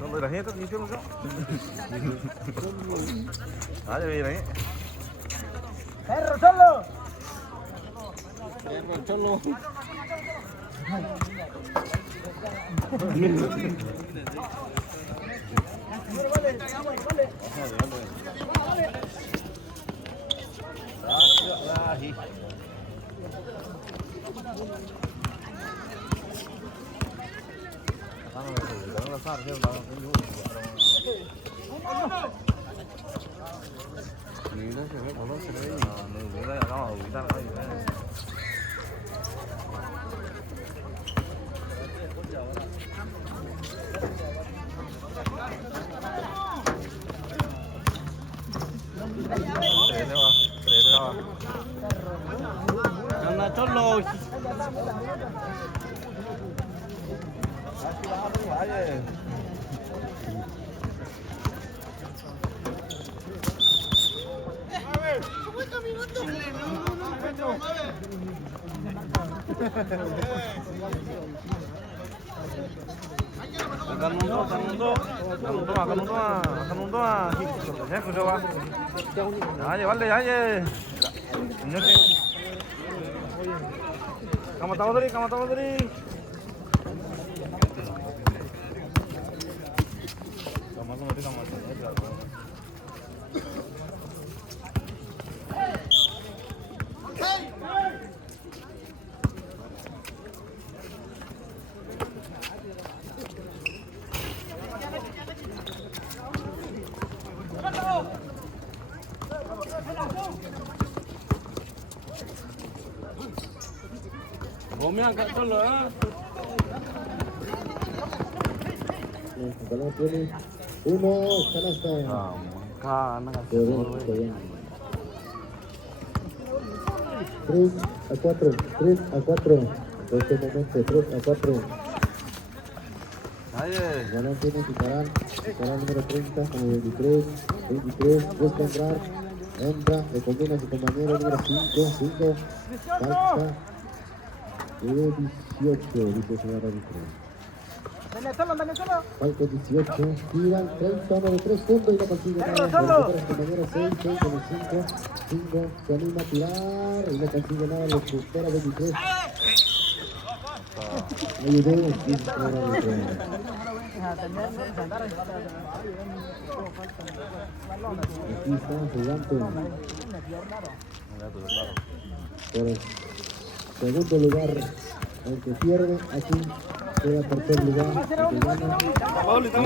Xong rồi hết tất nhiên luôn đó. Đó cho đấy. Perro solo. Perro solo. Anda cholo. Kamu tahu tadi. Bomnya agak cholo, ¿eh? El balón tiene uno, canasta. Tres a 4, 3 a 4. En este momento 3 a 4. El balón tiene Ticarán número 30, como 23, busca entrar, entra, le combina a su compañero número 5, falta de 18, dice el señor árbitro. Falta 18, tiran 30, uno de 3 puntos y no consigue nada. Los compañeros 6 con el 5 se anima a tirar y no consigue nada. Los supera 23. Ayudó, dice el señor árbitro. Aquí está jugando por el segundo lugar, el que pierde aquí queda tercer lugar, el que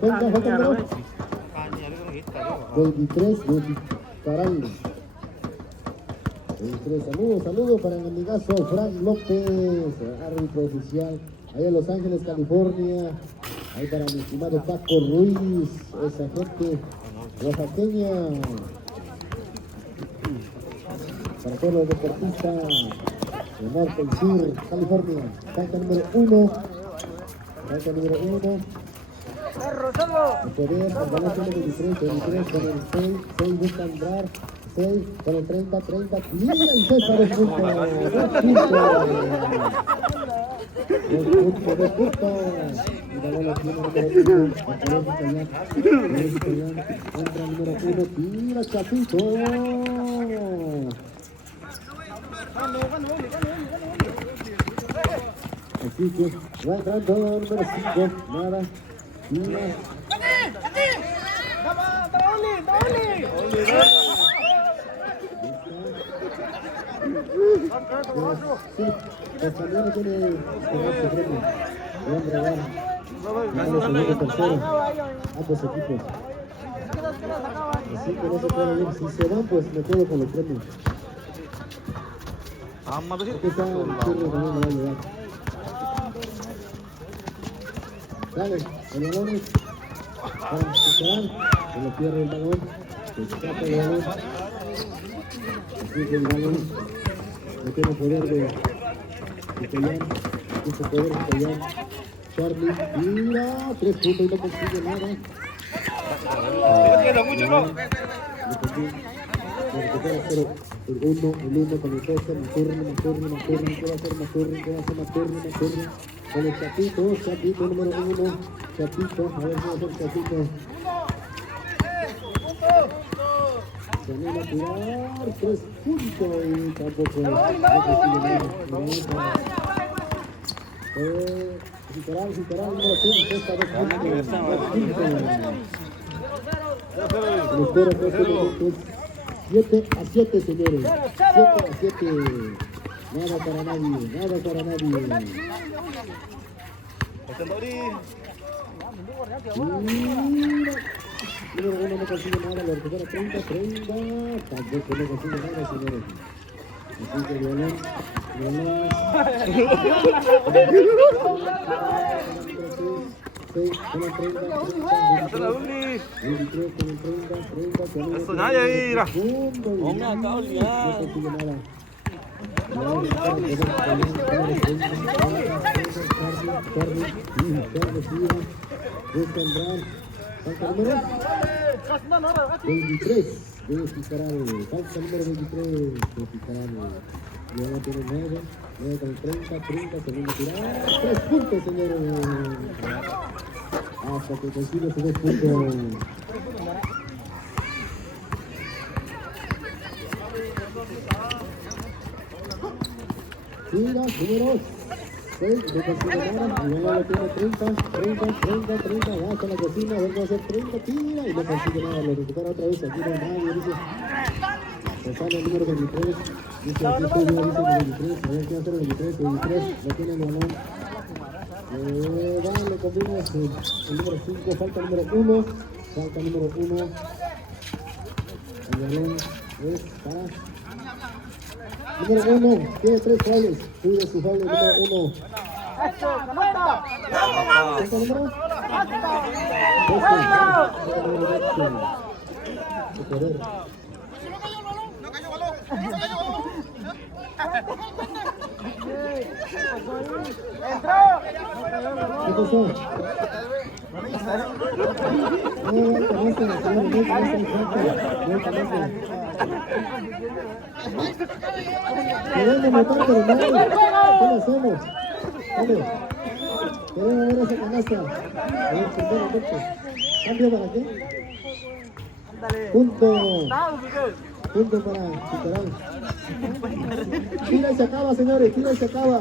gana el ganador. Falta el 23 de Caral. 23, saludos para el amigazo Frank López, árbitro oficial allá en Los Ángeles, California. Ahí para mi estimado Paco Ruiz, esa gente oaxaqueña. Para todos los deportistas de norte y sur, California. Falta número 1. Perro solo. El poder, el balón tiene 23 con el 6 busca entrar. 6 con el 30, y César es punto. 2 puntos. Y la bola tiene número 1. Entra el número 1, tira Chapito. Así que va entrando el número 5, nada. Tira. El campeón tiene que premio. Voy a entregar ambos equipos. Así que no se puede ir. Si se van, pues me quedo con los premios. Aquí está el turno también me va a ayudar. Dale, el balón es para Ticarán, se lo pierde el balón, se escapa el balón. Así que el balón no tiene poder de Pellán, tiene poder de Pellán. Charlie tira, 3 puntos y no consigue nada. el uno con el 12, Maturri, ¿qué va a hacer Maturri? Con el Chapito número 1, Chapito, a ver qué va a hacer Chapito. Se anima a tirar, 3 puntos y tampoco. Superar, número 5, esta vez el escoro fue 7-7, señores. 7-7. Nada para nadie. Número 1 no consigue nada, lo recupera 30. Tampoco no consigue nada, señores. Así que violón. Eso, nadie ahí, mira. Hombre, acá olvidar. Falta número 23 de Ficarano. Falta número 23 de Ficarano. Ya tiene 9 con 30, segundo tirar. 3 puntos, señores. Hasta que consigue sus 2 puntos. Tiras, números 6, de consigue nada. Y luego lo tiene 30. Va hasta la cocina, a ver cómo hacer 30, tira y no consigue nada. Lo recupera otra vez. Aquí no hay nadie, dice. Se sale el número 23. Dice aquí estoy yo, dice el 23. A ver qué va a hacer el 23. El 23 lo tiene el balón. Le combina el número 5. Falta el número 1. El balón es para número 1. Tiene 3 faules. Cuida su foul número 1. ¿Cuánto número? 12. ¿Qué pasó? Queremos matar, pero no. ¿Qué lo hacemos? Vale. Queremos ver esa canasta. A ver, ¿cambio para qué? Punto para Citarán. Tira y se acaba, señores. Tira y se acaba.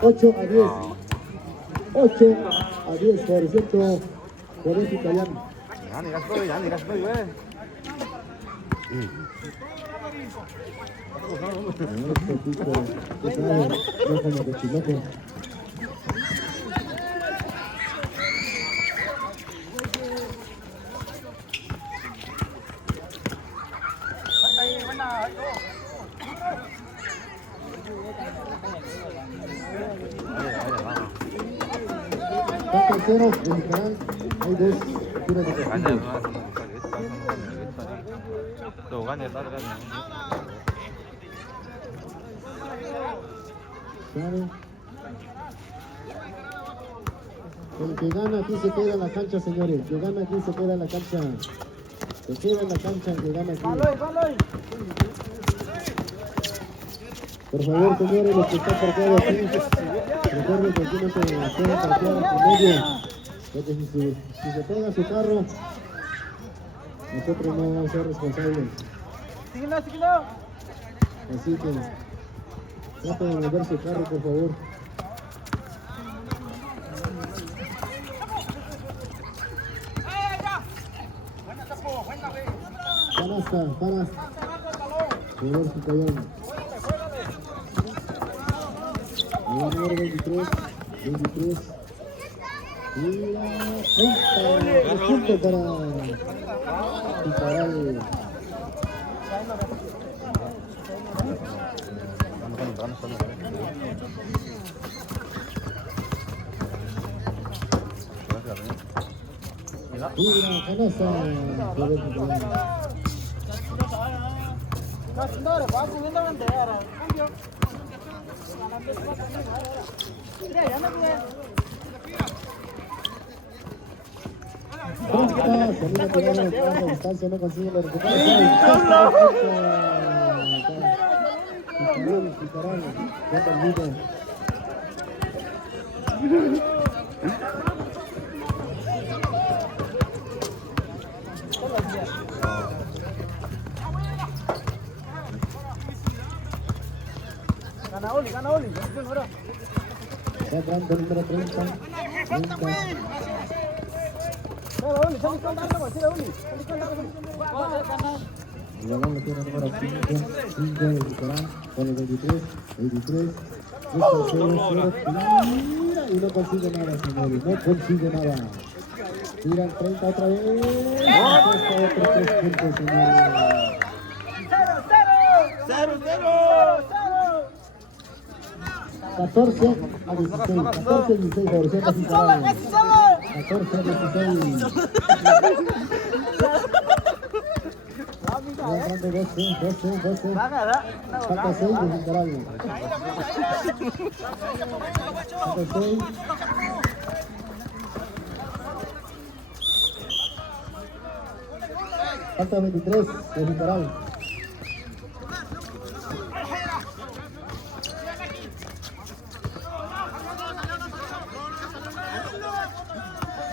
8-10. 8-10, favoreciendo por el Citayán. Ya ni gasto, güey. Tercero, indicarán, hay 2 tiros de castigo. El que gana aquí se queda en la cancha, señores. El que gana aquí se queda en la cancha. Se queda en la cancha el que gana aquí. Por favor, señores, los que están parqueados aquí, recuerden que aquí no se pueden parquear en medio. Porque si se pega su carro, nosotros no vamos a ser responsables. Así que traten de mover su carro, por favor. Canasta, para mover su callón. Número 23. Y la 30. Punto para Citarán. Y la canasta para Citarán. Salida tirada en la distancia, no consigue la recuperación. Picarán, ya perdido. Gana Oli. Ya entrando el número 30. El balón lo tiene el número 5 de Picarán con el 23. Mira, y no consigue nada, señores, no consigue nada. Tiran 30 otra vez. Otros 3 puntos, señores. 14 a 16, 14 a 16, favoreciendo a Picarán. 14 a 16. Entrando 12. Falta 6 de Picarán. Falta 6. Falta 23 de Picarán.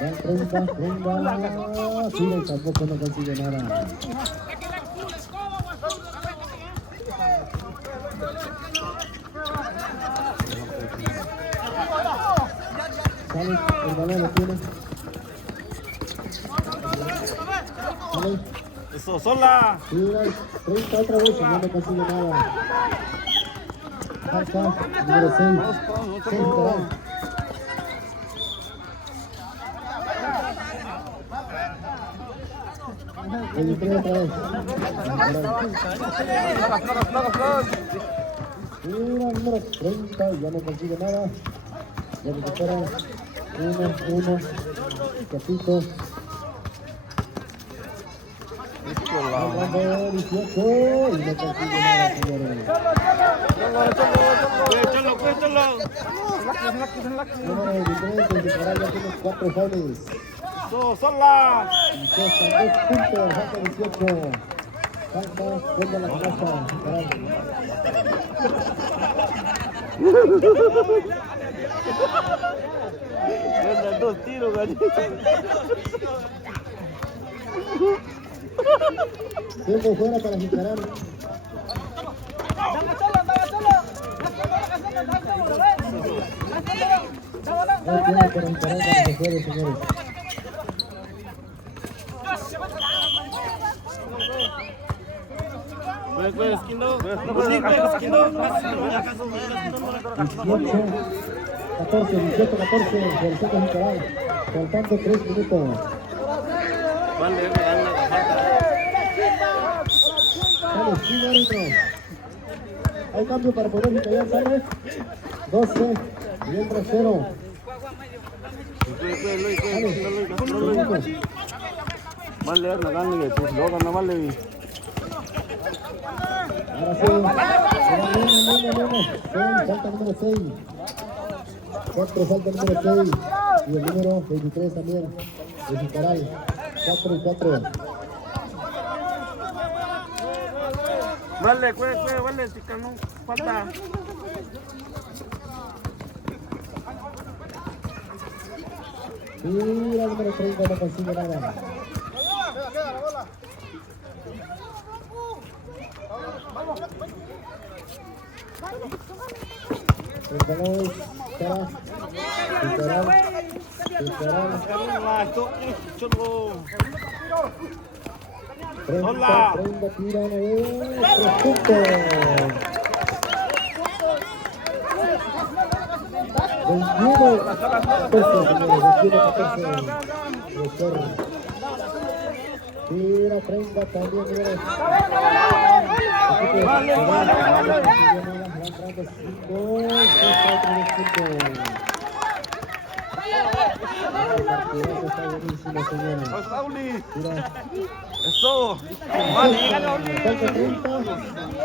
Dan 30. Sí, tampoco no consigue nada. Sale, el balón lo tiene. Sale. Eso, sola. Tira, 30 otra vez y no le consigue nada. Falta, número 6. 6 Picarán. El 3 otra vez. Tira, número 30, ya no consigue nada. Ya recupera 1, Capito. Jugando 18 y no consigue nada, señores. Cuéntalo. Número 23, el Picarán ya tiene 4 fouls. Eso, sola. Y cuesta 2 puntos, falta 18. Falta, vuelve a la casa, Picarán. Vendan 2 tiros, galito. Tiempo fuera para Picarán. No tiene para Picarán cuando se juegue, señores. Esquino. 18, 14, por centro Picarán. Faltando 3 minutos. Sale, sigue árbitro. Hay cambio para poder Picarán, sale. 12 y entra 0. Vale, Arna, gane, pues luego gana, vale. Ahora sí. Falta el número 6. 4 falta el número 6. Y el número 23 también. De Picarán. 4 y 4. Vale, vale, chica, no falta. Mira el número 30, no consigue nada. El balón para Picarán. 30 tiran, 3 puntos. 21, 14, señores, 21, 14. Tira 30 también, señores. Está buenísimo, señores. Tira Eso. Falta 30.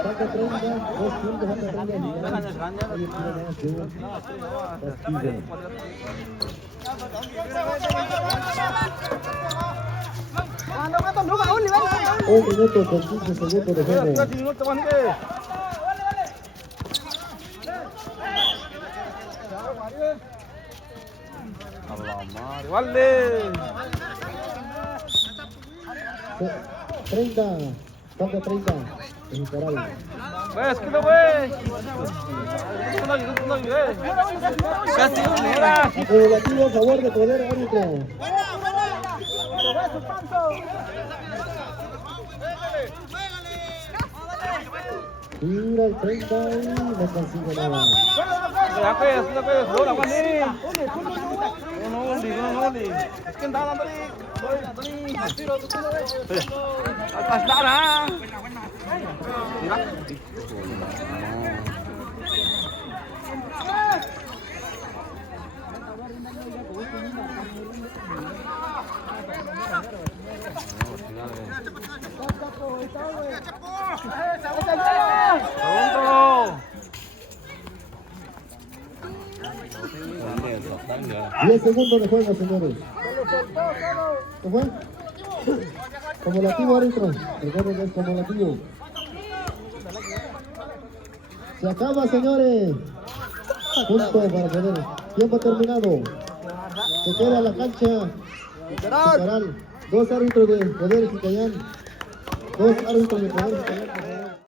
Falta 30. 2 puntos, falta 30. Un minuto con 15 segundos de juego. Vale. 30. Falta 30. Imparable. Pues, ¿qué lo ves? Casi una. Acumulativo a favor de poder árbitro. Tira el 30 y no consigue nada. Ya pues, ahora vale. No. Es que andaba dándole. Al pasar, mira. Segundo. 10 segundos de juego, señores. ¿Qué fue? Acumulativo, árbitro. Recuerden que es acumulativo. Se acaba, señores. Punto para poder. Tiempo terminado. Se queda la cancha. Literal. 2 árbitros de Poder Jicayán. 2 árbitros de Poder Jicayán.